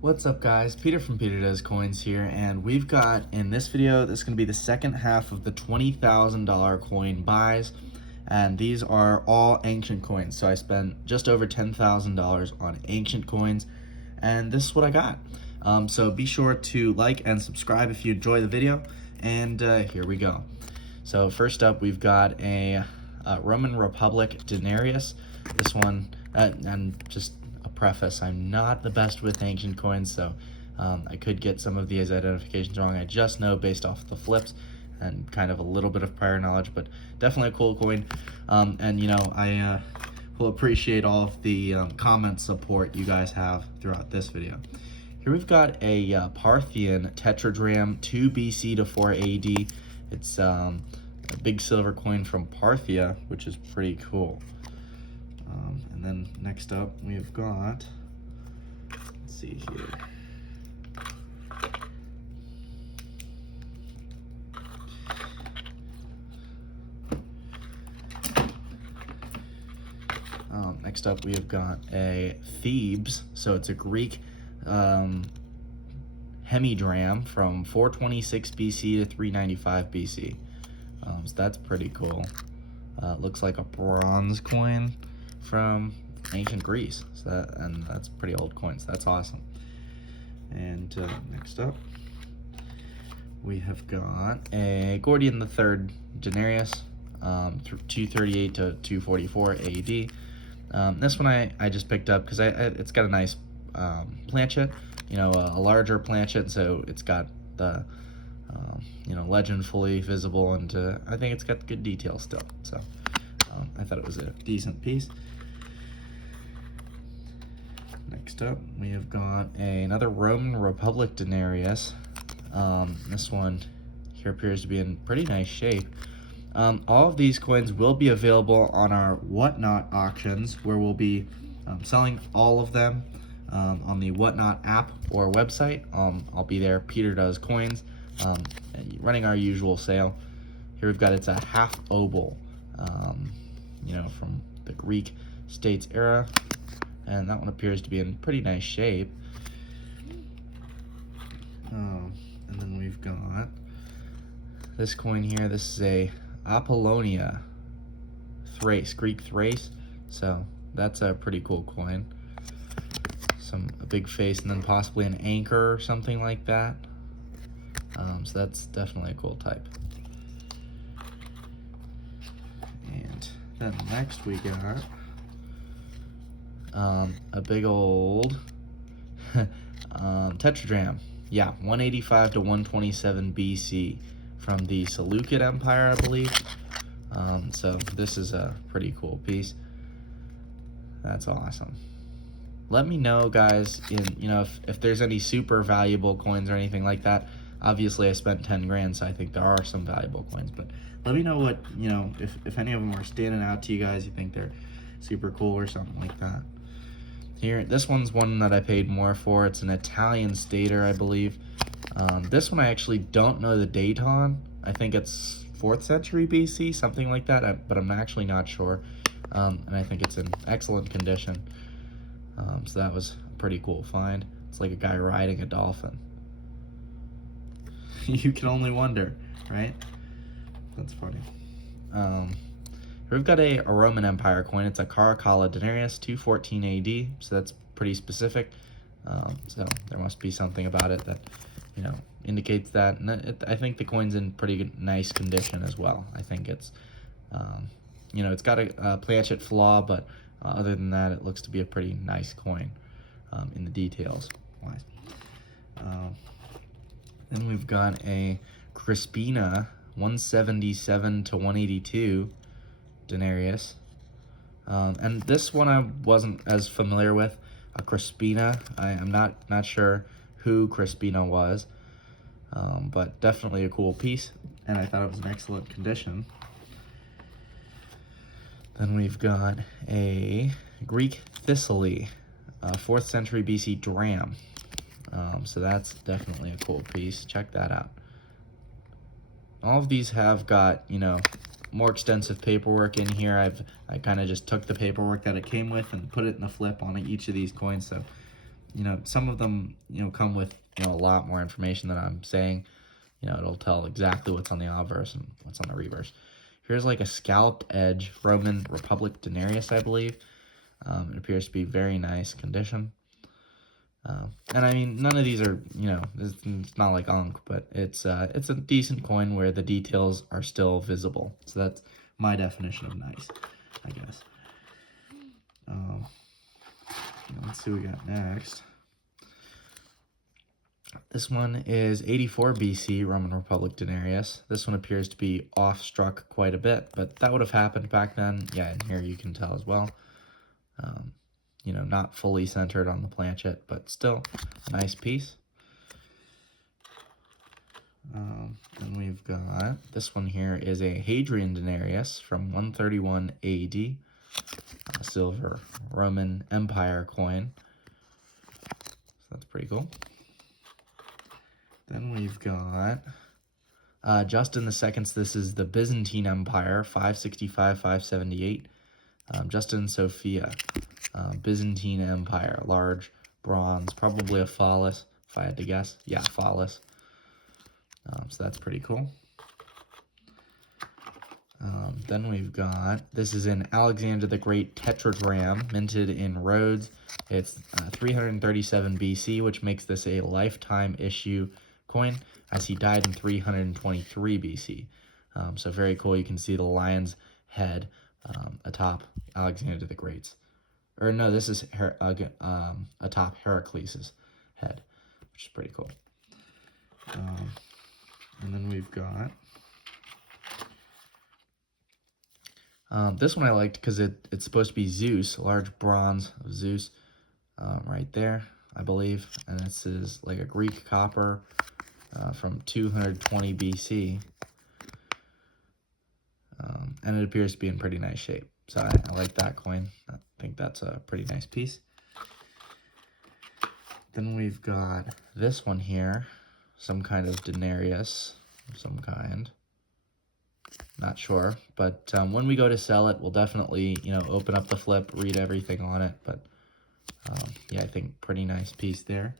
What's up, guys? Peter from Peter Does Coins here, and we've got, in this video, this is going to be the second half of the $20,000 coin buys, and these are all ancient coins. So I spent just over $10,000 on ancient coins, and this is what I got. So be sure to like and subscribe if you enjoy the video, and here we go. So first up, we've got a Roman Republic denarius. This one, and just a preface, I'm not the best with ancient coins, so I could get some of these identifications wrong. I just know based off the flips and kind of a little bit of prior knowledge, but definitely a cool coin. And you know, I will appreciate all of the comment support you guys have throughout this video. Here we've got a Parthian tetradrachm 2 BC to 4 AD. It's a big silver coin from Parthia, which is pretty cool. And then next up we've got, let's see here. Next up we have got a Thebes, so it's a Greek hemidram from 426 BC to 395 BC. So that's pretty cool. Looks like a bronze coin from ancient Greece, so that's pretty old coins. That's awesome. And next up, we have got a Gordian III denarius, 238 to 244 AD. This one I just picked up because it's got a nice planchet, you know, a larger planchet, so it's got the you know, legend fully visible, and I think it's got good detail still. So I thought it was a decent piece. Next up, we have got another Roman Republic denarius. This one here appears to be in pretty nice shape. All of these coins will be available on our Whatnot auctions, where we'll be selling all of them on the Whatnot app or website. I'll be there, Peter Does Coins, running our usual sale. Here we've got, it's a half obol, you know, from the Greek states era, and that one appears to be in pretty nice shape. And then we've got this coin here. This is a Apollonia Thrace, Greek Thrace, so that's a pretty cool coin. A big face, and then possibly an anchor or something like that. So that's definitely a cool type. And then next we got a big old tetradrachm. Yeah, 185 to 127 BC from the Seleucid Empire, I believe. So this is a pretty cool piece. That's awesome. Let me know, guys, you know, if there's any super valuable coins or anything like that. Obviously I spent 10 grand, so I think there are some valuable coins, but let me know what, you know, if any of them are standing out to you guys, you think they're super cool or something like that. Here, this one's one that I paid more for. It's an Italian stater, I believe. This one I actually don't know the date on. I think it's 4th century BC, something like that, but I'm actually not sure. And I think it's in excellent condition. So that was a pretty cool find. It's like a guy riding a dolphin. You can only wonder, right? That's funny. We've got a Roman Empire coin. It's a Caracalla denarius, 214 AD, so that's pretty specific. So there must be something about it that, you know, indicates that. And I think the coin's in pretty good, nice condition as well. I think it's, you know, it's got a planchet flaw, but other than that, it looks to be a pretty nice coin in the details wise. Then we've got a Crispina 177 to 182 denarius. And this one I wasn't as familiar with. A Crispina, I'm not sure who Crispina was, but definitely a cool piece, and I thought it was in excellent condition. Then we've got a Greek Thessaly, 4th century BC dram. So that's definitely a cool piece. Check that out. All of these have got, you know, more extensive paperwork in here. I kind of just took the paperwork that it came with and put it in the flip on each of these coins, so some of them, come with, a lot more information than I'm saying. It'll tell exactly what's on the obverse and what's on the reverse. Here's like a scalloped edge Roman Republic denarius, I believe. It appears to be very nice condition. And I mean, none of these are, it's not like Ankh, but it's a decent coin where the details are still visible. So that's my definition of nice, I guess. Let's see what we got next. This one is 84 BC, Roman Republic denarius. This one appears to be off-struck quite a bit, but that would have happened back then. Yeah, and here you can tell as well. Not fully centered on the planchet, but still a nice piece. Then we've got, this one here is a Hadrian denarius from 131 AD, a silver Roman Empire coin. So that's pretty cool. Then we've got Justin II's, this is the Byzantine Empire, 565-578. Justin Sophia, Byzantine Empire, large bronze, probably a phallus, if I had to guess. Yeah, phallus. So that's pretty cool. Then we've got, this is an Alexander the Great tetradrachm, minted in Rhodes. It's 337 BC, which makes this a lifetime issue coin, as he died in 323 BC. So very cool. You can see the lion's head atop Alexander the Great's. Or no, this is atop Heracles' head, which is pretty cool. And then we've got this one I liked because it's supposed to be Zeus, a large bronze of Zeus right there, I believe. And this is like a Greek copper from 220 BC. And it appears to be in pretty nice shape. So I like that coin. I think that's a pretty nice piece. Then we've got this one here, some kind of denarius of some kind. Not sure, but when we go to sell it, we'll definitely, open up the flip, read everything on it. But yeah, I think pretty nice piece there.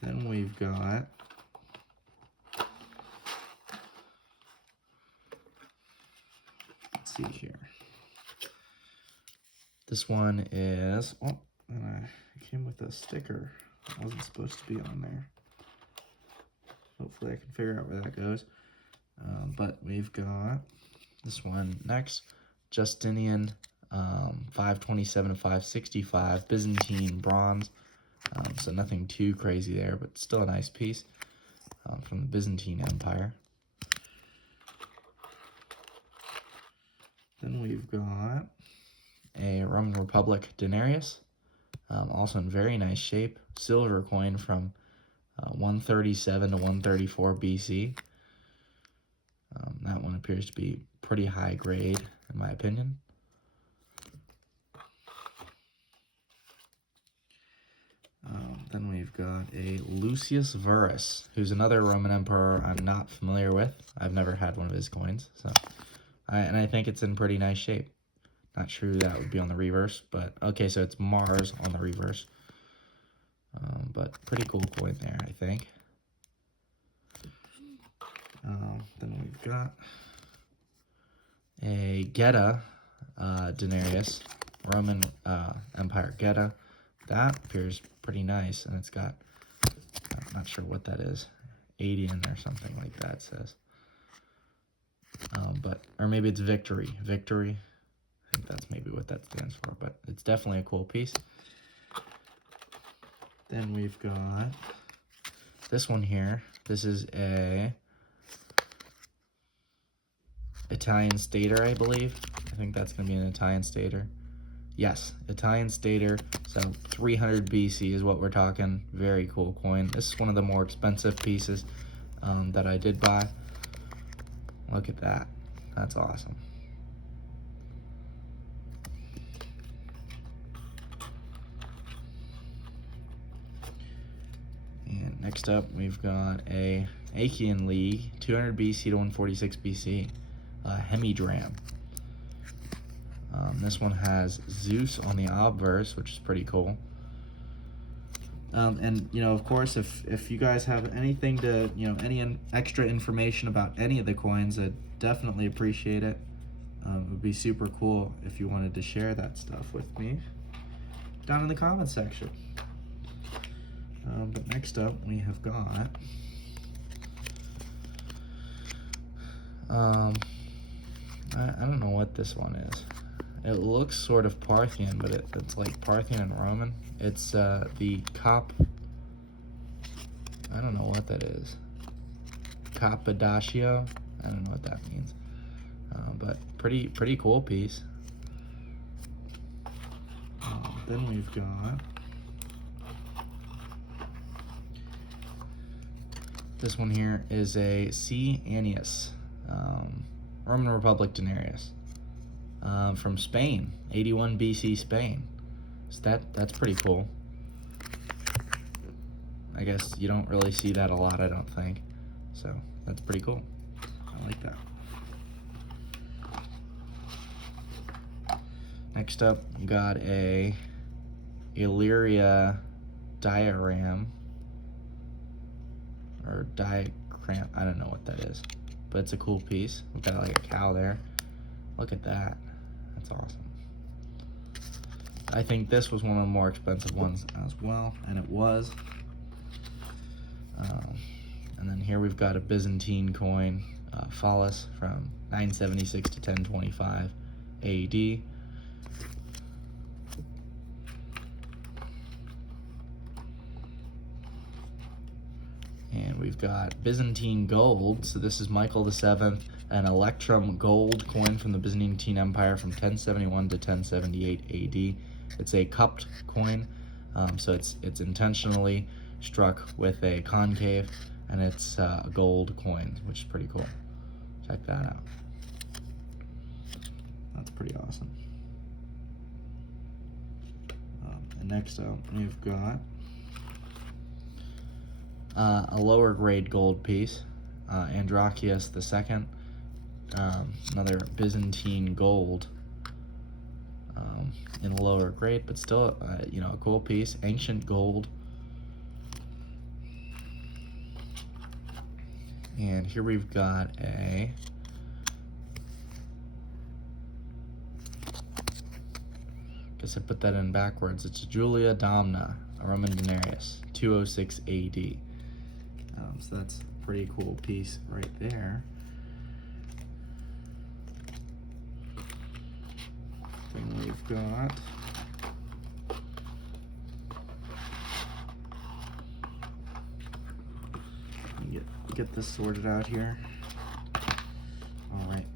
Then we've got let's see here. This one is, oh, and it came with a sticker that wasn't supposed to be on there. Hopefully I can figure out where that goes. But we've got this one next, Justinian, 527 to 565, Byzantine bronze. So nothing too crazy there, but still a nice piece from the Byzantine Empire. Then we've got a Roman Republic denarius, also in very nice shape, silver coin from 137 to 134 BC. That one appears to be pretty high grade, in my opinion. Then we've got a Lucius Verus, who's another Roman emperor I'm not familiar with. I've never had one of his coins, so and I think it's in pretty nice shape. Not sure that would be on the reverse, but okay, so it's Mars on the reverse. But pretty cool coin there, I think. Then we've got a Geta denarius, Roman Empire Geta. That appears pretty nice, and it's got, I'm not sure what that is, 80 or something like that, it says. Or maybe it's Victory. Victory. I think that's maybe what that stands for, but it's definitely a cool piece. Then we've got this one here. This is a Italian stater, I believe. I think that's going to be an Italian stater. Yes, Italian stater. So 300 BC is what we're talking. Very cool coin. This is one of the more expensive pieces that I did buy. Look at that. That's awesome. And next up, we've got a Achaean League, 200 BC to 146 BC, hemidram. This one has Zeus on the obverse, which is pretty cool. And of course, if you guys have anything to, any extra information about any of the coins, I'd definitely appreciate it. It would be super cool if you wanted to share that stuff with me down in the comments section. But next up, we have got I don't know what this one is. It looks sort of Parthian, but it's like Parthian and Roman. It's the Cop. I don't know what that is. Cappadocio. I don't know what that means. But pretty cool piece. Then we've got this one here is a C. Annius, Roman Republic denarius, from Spain, 81 BC Spain. So that's pretty cool. I guess you don't really see that a lot, I don't think. So that's pretty cool. I like that. Next up, we got a Illyria diagram, or diagram, I don't know what that is, but it's a cool piece. We've got like a cow there. Look at that. That's awesome. I think this was one of the more expensive ones as well, and it was. And then here we've got a Byzantine coin, Phallus, from 976 to 1025 AD. And we've got Byzantine gold. So this is Michael VII, an Electrum gold coin from the Byzantine Empire from 1071 to 1078 AD. It's a cupped coin, so it's intentionally struck with a concave, and it's a gold coin, which is pretty cool. Check that out. That's pretty awesome. And next up, we've got a lower grade gold piece, Androchius II, another Byzantine gold, in a lower grade, but still, a cool piece, ancient gold. And here we've got a guess I put that in backwards. It's Julia Domna, a Roman denarius, 206 AD. So that's a pretty cool piece right there. Then we've got get this sorted out here. All right.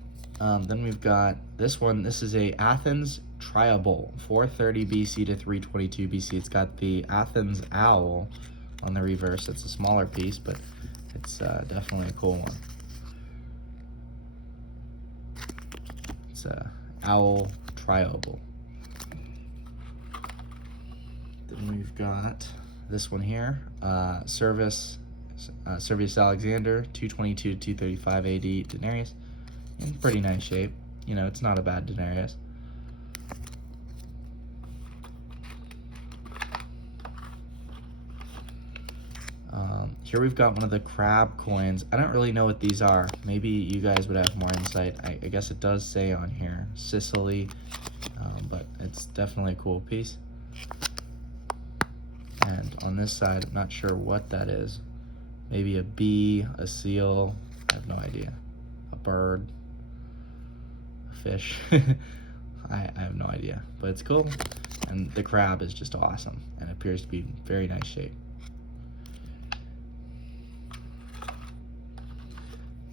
Then we've got this one. This is a Athens Triable, 430 BC to 322 BC. It's got the Athens owl on the reverse. It's a smaller piece, but it's definitely a cool one. It's a owl triable. Then we've got this one here, Servius Alexander, 222 to 235 AD denarius, in pretty nice shape. It's not a bad denarius. Here we've got one of the crab coins. I don't really know what these are. Maybe you guys would have more insight. I guess it does say on here, Sicily, but it's definitely a cool piece. And on this side, I'm not sure what that is. Maybe a bee, a seal, I have no idea. A bird, a fish, I have no idea, but it's cool. And the crab is just awesome and appears to be in very nice shape.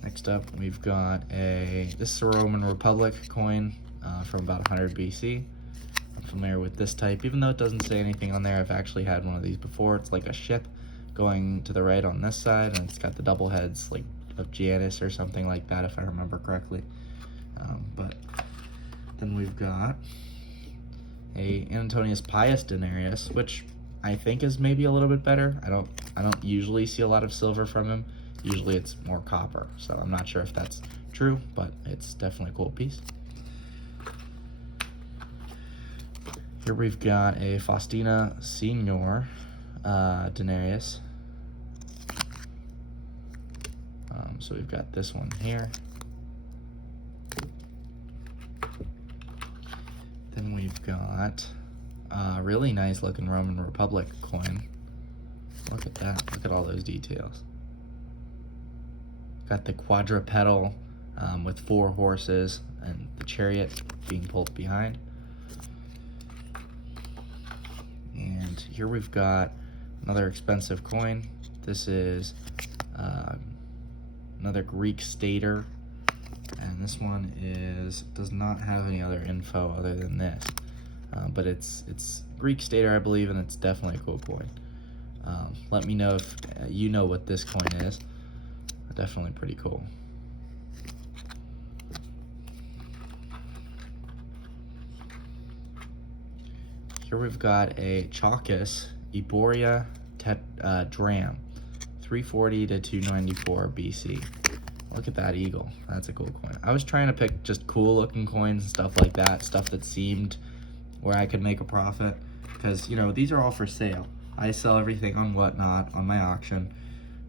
Next up, we've got this is a Roman Republic coin from about 100 BC. I'm familiar with this type, even though it doesn't say anything on there. I've actually had one of these before. It's like a ship going to the right on this side, and it's got the double heads like of Janus or something like that, if I remember correctly. But then we've got a Antonius Pius denarius, which I think is maybe a little bit better. I don't usually see a lot of silver from him. Usually it's more copper, so I'm not sure if that's true, but it's definitely a cool piece. Here we've got a Faustina Senior denarius. So we've got this one here. Then we've got a really nice looking Roman Republic coin. Look at that, look at all those details. Got the quadrupedal with 4 horses and the chariot being pulled behind. And here we've got another expensive coin. This is another Greek stater, and this one does not have any other info other than this, but it's Greek stater, I believe, and it's definitely a cool coin. Let me know if you know what this coin is. Definitely pretty cool. Here we've got a Chalkis Eboria Dram, 340 to 294 BC. Look at that eagle. That's a cool coin. I was trying to pick just cool looking coins and stuff like that, stuff that seemed where I could make a profit, because, you know, these are all for sale. I sell everything on Whatnot, on my auction,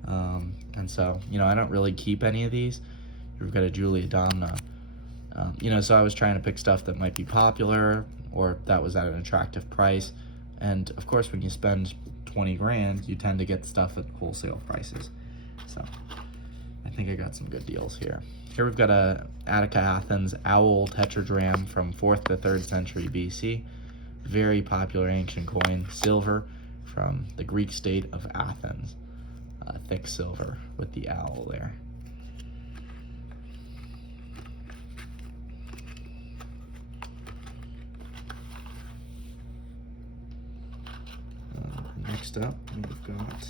and so, you know, I don't really keep any of these. We've got a Julia Domna, you know, so I was trying to pick stuff that might be popular or that was at an attractive price. And of course, when you spend 20 grand, you tend to get stuff at wholesale prices. So I think I got some good deals here. Here we've got a Attica Athens owl tetradrachm from 4th to 3rd century BC. Very popular ancient coin, silver, from the Greek state of Athens. Thick silver with the owl there. Next up, we've got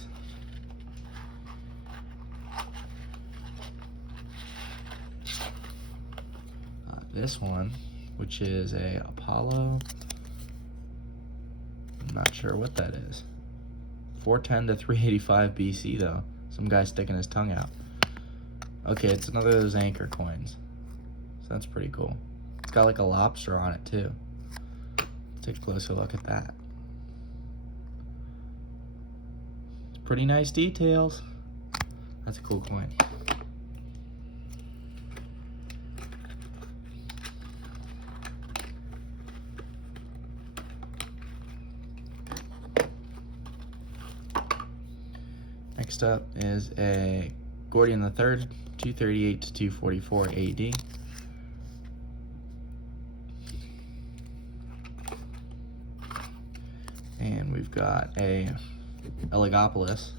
this one, which is a Apollo. I'm not sure what that is. 410 to 385 BC though. Some guy sticking his tongue out. Okay, it's another of those anchor coins. So that's pretty cool. It's got like a lobster on it too. Let's take a closer look at that. It's pretty nice details. That's a cool coin. Next up is a Gordian III, 238 to 244 AD. And we've got a Elagabalus,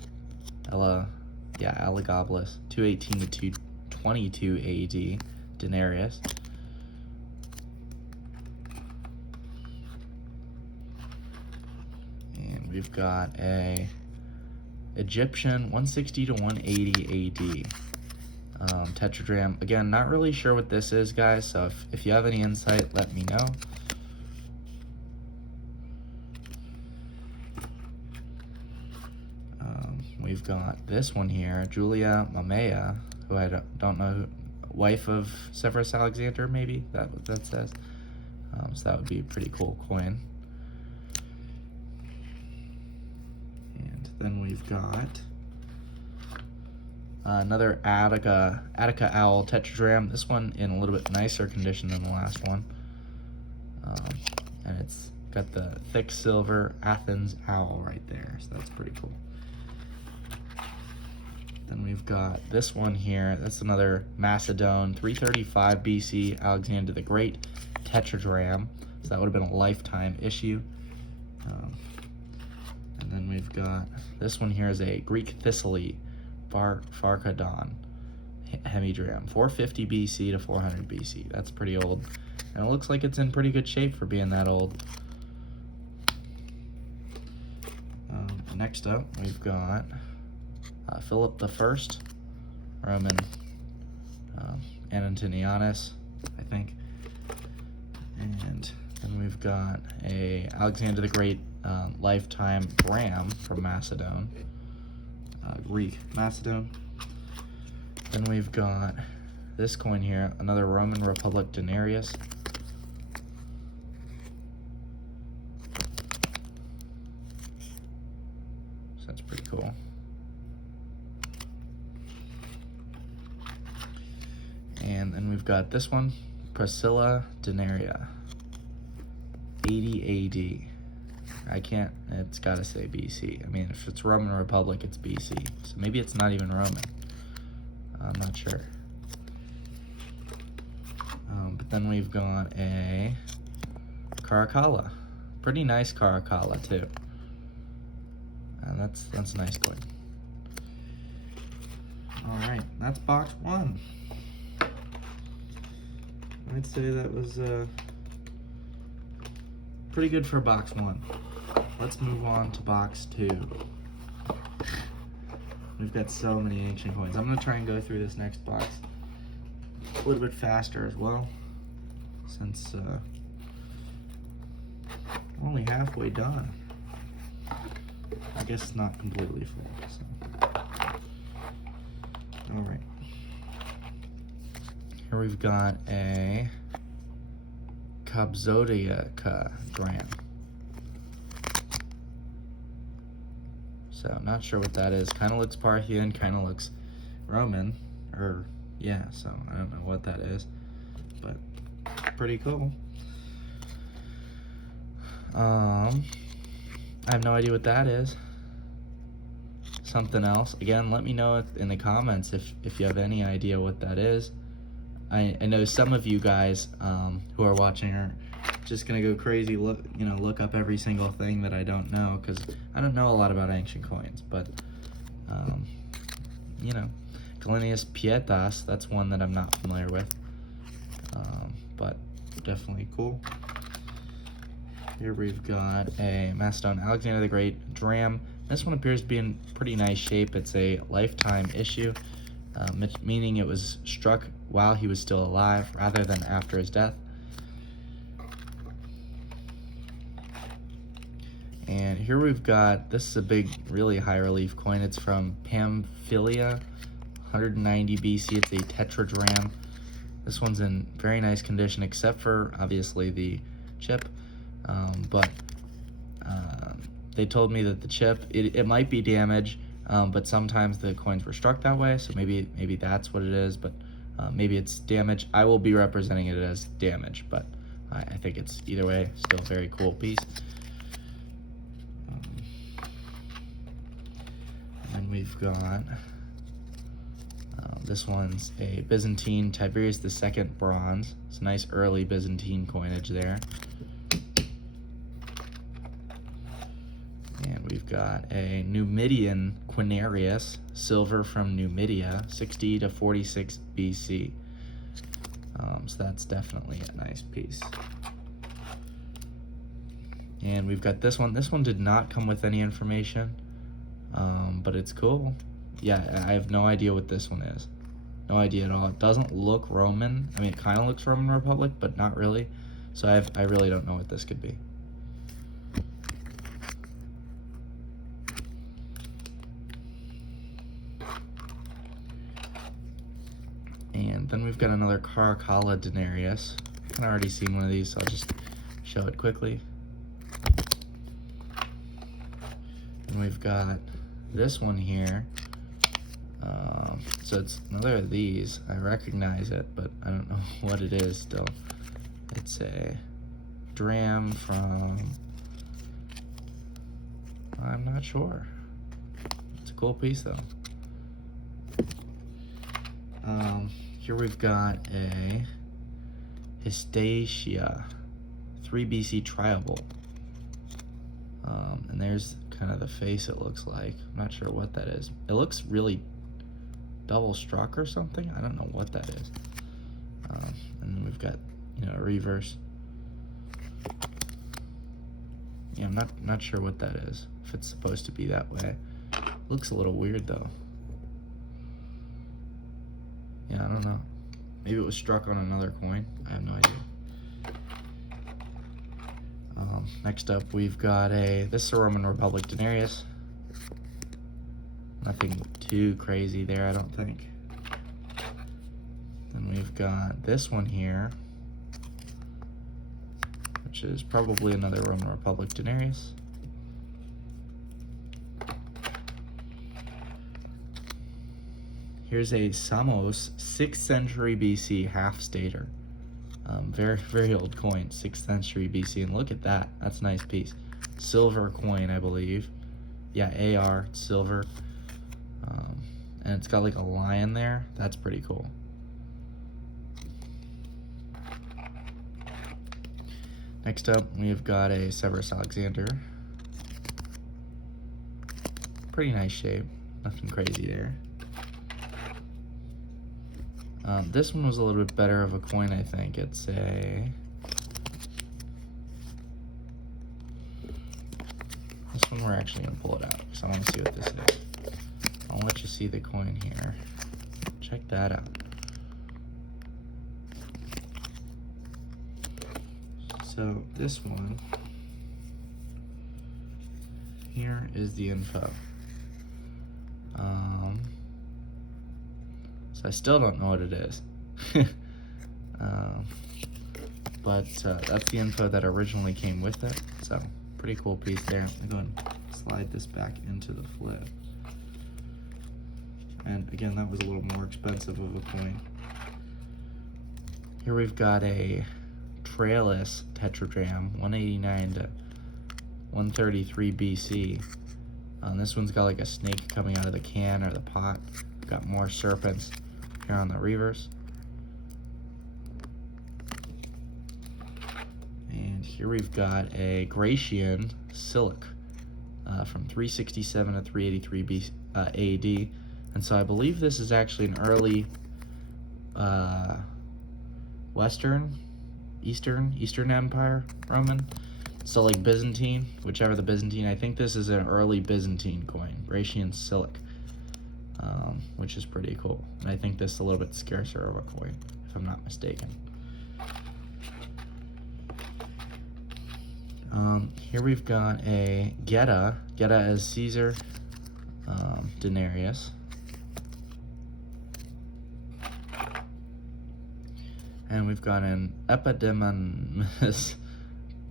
Elagabalus, 218 to 222 AD, denarius. And we've got a Egyptian 160 to 180 AD tetradrachm. Again, not really sure what this is, guys, so if you have any insight, let me know. We've got this one here, Julia Mamea, who I don't know, wife of Severus Alexander, maybe, what that says. So that would be a pretty cool coin. And then we've got another Attica owl tetradrachm. This one in a little bit nicer condition than the last one. And it's got the thick silver Athens owl right there, so that's pretty cool. Then we've got this one here. That's another Macedon, 335 BC, Alexander the Great tetradrachm. So that would have been a lifetime issue. And then we've got this one here is a Greek Thistly, Pharkadon hemidrachm, 450 BC to 400 BC. That's pretty old, and it looks like it's in pretty good shape for being that old. Next up, we've got Philip I, Roman Antoninus, I think. And then we've got a Alexander the Great lifetime gram from Macedon, Greek Macedon. Then we've got this coin here, another Roman Republic denarius. So that's pretty cool. And then we've got this one, Priscilla Denaria, 80 AD. I can't, it's gotta say BC. I mean, if it's Roman Republic, it's BC. So maybe it's not even Roman. I'm not sure. But then we've got a Caracalla. Pretty nice Caracalla too. And that's a nice coin. Alright, that's box one. I'd say that was pretty good for box one. Let's move on to box two. We've got so many ancient coins. I'm gonna try and go through this next box a little bit faster as well, since we're only halfway done. I guess it's not completely full, so. All right. Here we've got a Zodiaca gram. So I'm not sure what that is. Kind of looks Parthian, kind of looks Roman, or yeah, so I don't know what that is, but pretty cool. I have no idea what that is. Something else. Again, let me know in the comments if you have any idea what that is. I know some of you guys who are watching are just gonna go crazy, look up every single thing that I don't know, because I don't know a lot about ancient coins, but Galenius Pietas, that's one that I'm not familiar with, but definitely cool. Here we've got a Macedon Alexander the Great dram. This one appears to be in pretty nice shape. It's a lifetime issue, meaning it was struck while he was still alive rather than after his death. And here we've got, this is a big, really high relief coin. It's from Pamphylia, 190 BC. It's a tetragram. This one's in very nice condition, except for obviously the chip. But they told me that the chip, it might be damaged, but sometimes the coins were struck that way, so maybe that's what it is, but maybe it's damaged. I will be representing it as damage, but I think it's either way still a very cool piece. And we've got this one's a Byzantine Tiberius II bronze. It's a nice early Byzantine coinage there. And we've got a Numidian Quinarius, silver from Numidia, 60 to 46 BC. So that's definitely a nice piece. And we've got this one. This one did not come with any information, but it's cool. Yeah, I have no idea what this one is. No idea at all. It doesn't look Roman. I mean, it kind of looks Roman Republic, but not really. So I really don't know what this could be. And then we've got another Caracalla denarius. I've kind of already seen one of these, so I'll just show it quickly. And we've got this one here. So it's another of these. I recognize it, but I don't know what it is still. It's a dram from, I'm not sure. It's a cool piece though. Here we've got a Histatia, 3 BC triable. And there's kind of the face it looks like. I'm not sure what that is. It looks really double struck or something. I don't know what that is. And then we've got, a reverse. Yeah, I'm not sure what that is, if it's supposed to be that way. Looks a little weird though. Yeah, I don't know. Maybe it was struck on another coin. I have no idea. Next up, we've got this is a Roman Republic denarius. Nothing too crazy there, I don't think. Then we've got this one here, which is probably another Roman Republic denarius. Here's a Samos 6th century BC half stater. Very, very old coin, 6th century BC, and look at that. That's a nice piece. Silver coin, I believe. Yeah, AR, silver. And it's got like a lion there. That's pretty cool. Next up, we've got a Severus Alexander. Pretty nice shape. Nothing crazy there. This one was a little bit better of a coin, I think. It's a... This one we're actually going to pull it out because I want to see what this is. I'll let you see the coin here. Check that out. So this one, here is the info. So I still don't know what it is. But that's the info that originally came with it. So pretty cool piece there. I'm gonna go ahead and slide this back into the flip. And again, that was a little more expensive of a coin. Here we've got a Trailus tetradrachm, 189 to 133 BC. This one's got like a snake coming out of the can or the pot. Got more serpents here on the reverse. And here we've got a Gratian Silic from 367 to 383 AD. And so I believe this is actually an early Eastern Empire Roman. So like Byzantine, whichever the Byzantine. I think this is an early Byzantine coin, Gratian Silic, which is pretty cool. And I think this is a little bit scarcer of a coin, if I'm not mistaken. Here we've got a Geta as Caesar denarius. And we've got an Epidemus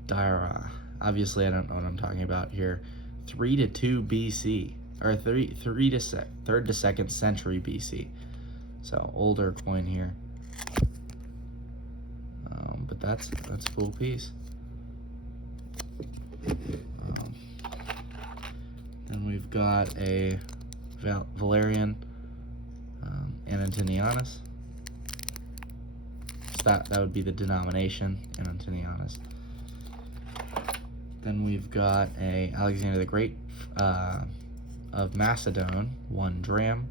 Dira. Obviously, I don't know what I'm talking about here. 3 to 2 BC, or 3rd to 2nd century BC. So older coin here. But that's a cool piece. Then we've got a Valerian Antoninus. That would be the denomination, Antoninus. Then we've got a Alexander the Great of Macedon, 1 dram,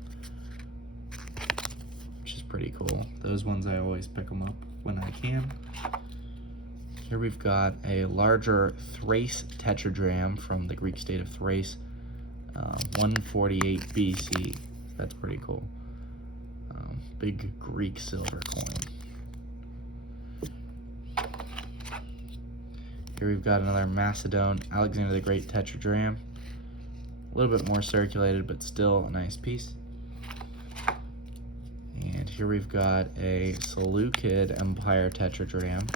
which is pretty cool. Those ones I always pick them up when I can. Here we've got a larger Thrace tetradrachm from the Greek state of Thrace, 148 BC. That's pretty cool. Big Greek silver coin. Here we've got another Macedon Alexander the Great tetradrachm. A little bit more circulated, but still a nice piece. And here we've got a Seleucid Empire tetradrachm.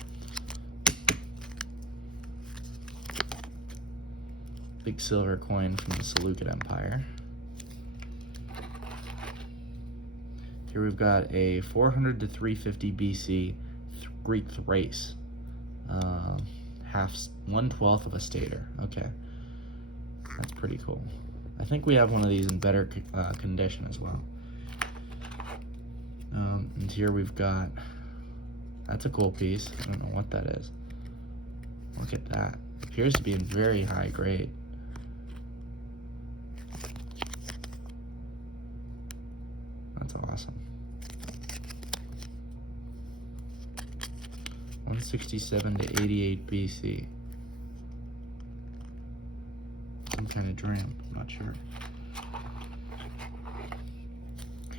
Big silver coin from the Seleucid Empire. Here we've got a 400 to 350 BC Greek Thrace. 1/12 of a stater. Okay, that's pretty cool. I think we have one of these in better condition as well. And here we've got, that's a cool piece. I don't know what that is. Look at that. It appears to be in very high grade. That's awesome. 167 to 88 BC. Some kind of dram, I'm not sure.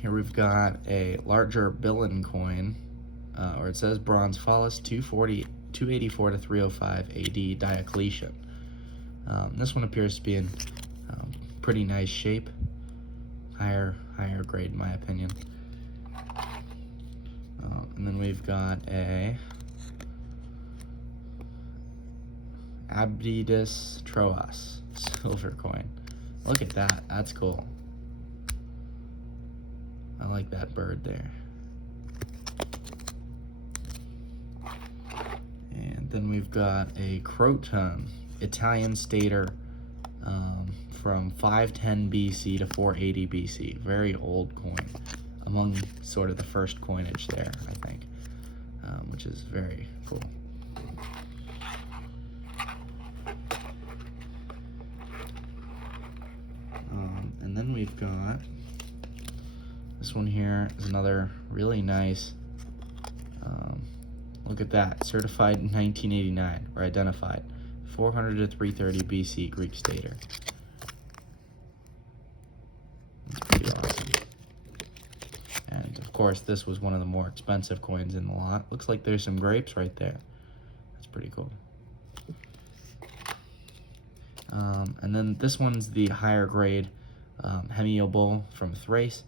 Here we've got a larger Billion coin, or it says Bronze Phallus, 284 to 305 AD Diocletian. This one appears to be in pretty nice shape. Higher grade in my opinion. And then we've got a Abdidus Troas silver coin. Look at that, that's cool. I like that bird there. And then we've got a Croton, Italian stater, from 510 BC to 480 BC. Very old coin, among sort of the first coinage there, I think, which is very cool. And then we've got this one here is another really nice, look at that, certified in 1989, or identified, 400 to 330 BC Greek stater. That's pretty awesome. And of course, this was one of the more expensive coins in the lot. Looks like there's some grapes right there. That's pretty cool. And then this one's the higher grade Hemiobol from Thrace,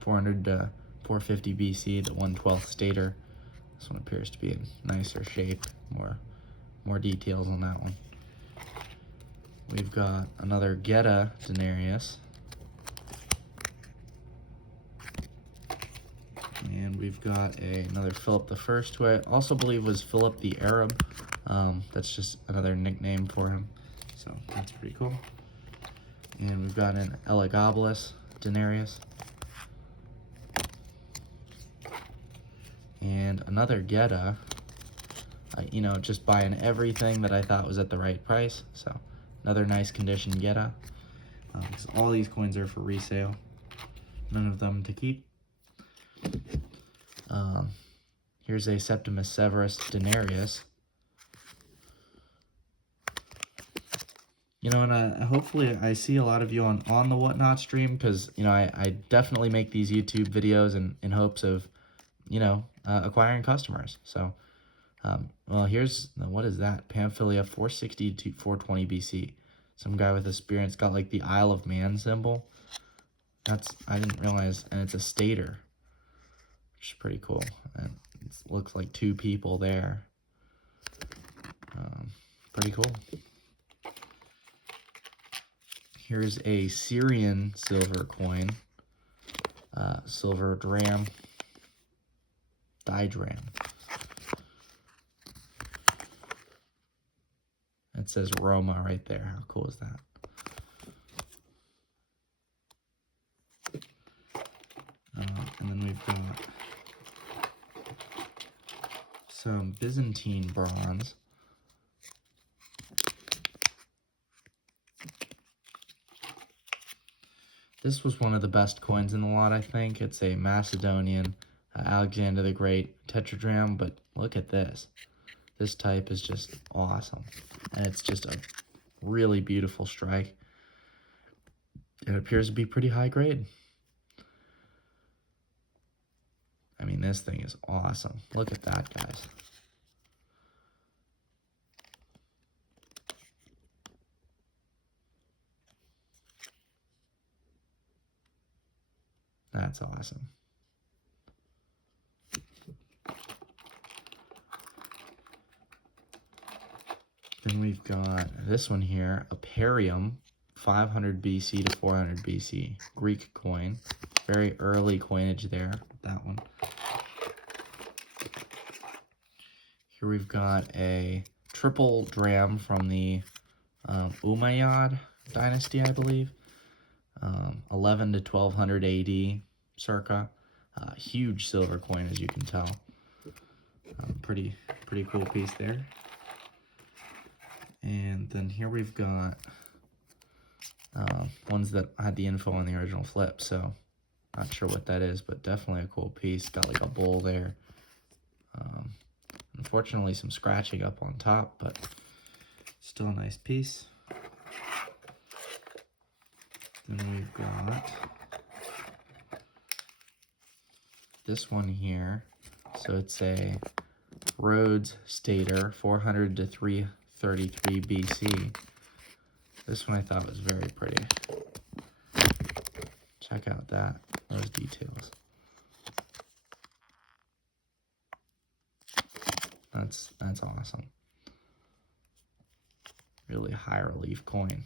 400 to 450 BC, the 1/12 stater. This one appears to be in nicer shape, more details on that one. We've got another Geta denarius. And we've got another Philip the First, who I also believe was Philip the Arab. That's just another nickname for him. So that's pretty cool. And we've got an Elagabalus denarius. And another Geta. You know, just buying everything that I thought was at the right price. So another nice condition Geta. Because all these coins are for resale. None of them to keep. Here's a Septimus Severus denarius. You know, and hopefully I see a lot of you on the Whatnot stream, because, you know, I definitely make these YouTube videos in hopes of, you know, acquiring customers. So, well, here's, what is that? Pamphylia 460 to 420 BC. Some guy with a spear, and it's got like the Isle of Man symbol. I didn't realize, and it's a stater, which is pretty cool. And it looks like two people there. Pretty cool. Here's a Syrian silver coin, silver dram, didram. It says Roma right there. How cool is that? And then we've got some Byzantine bronze. This was one of the best coins in the lot, I think. It's a Macedonian Alexander the Great tetradrachm, but look at this. This type is just awesome. And it's just a really beautiful strike. It appears to be pretty high grade. I mean, this thing is awesome. Look at that, guys. That's awesome. Then we've got this one here, Aparium, 500 BC to 400 BC, Greek coin. Very early coinage there, that one. Here we've got a triple dram from the Umayyad dynasty, I believe. 11 to 1200 AD, circa. Huge silver coin, as you can tell. Pretty cool piece there. And then here we've got ones that had the info on the original flip, so not sure what that is, but definitely a cool piece. Got like a bull there. Unfortunately, some scratching up on top, but still a nice piece. Then we've got this one here. So it's a Rhodes Stater, 400 to 333 BC. This one I thought was very pretty. Check out those details. That's awesome. Really high relief coin.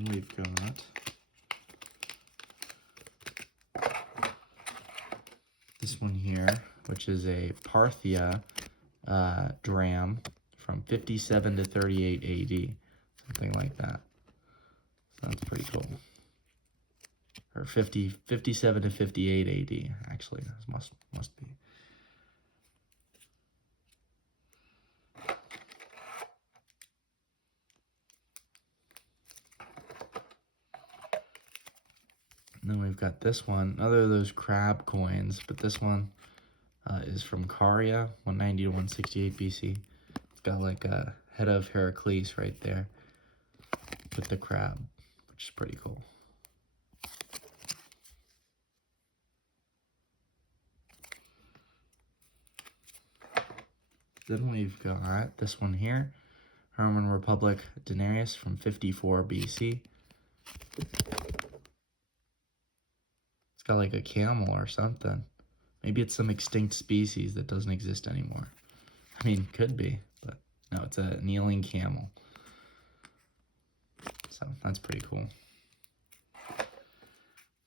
Then we've got this one here, which is a Parthia dram from 57 to 38 AD, something like that. So that's pretty cool. Or 57 to 58 AD, actually, this must be. And then we've got this one, another of those crab coins, but this one is from Caria, 190 to 168 BC. It's got like a head of Heracles right there with the crab, which is pretty cool. Then we've got this one here, Roman Republic denarius from 54 BC. It's got like a camel or something. Maybe it's some extinct species that doesn't exist anymore. I mean, could be, but no, it's a kneeling camel. So that's pretty cool.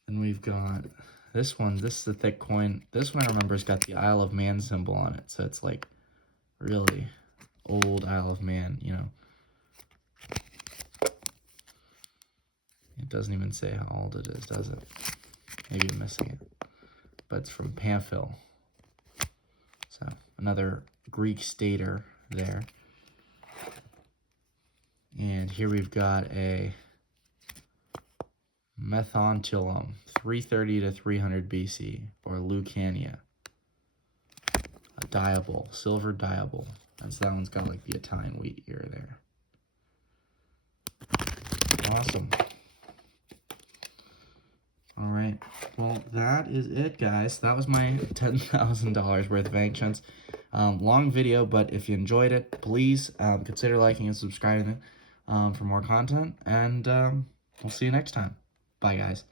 Then we've got this one. This is a thick coin. This one I remember has got the Isle of Man symbol on it. So it's like really old Isle of Man, you know. It doesn't even say how old it is, does it? Maybe I'm missing it. But it's from Pamphil. So another Greek stater there. And here we've got a Methontillum, 330 to 300 BC, or Lucania. A diable, silver diable. And so that one's got like the Italian wheat ear there. Awesome. All right, well, that is it, guys. That was my $10,000 worth of ancients. Long video, but if you enjoyed it, please consider liking and subscribing for more content, and we'll see you next time. Bye, guys.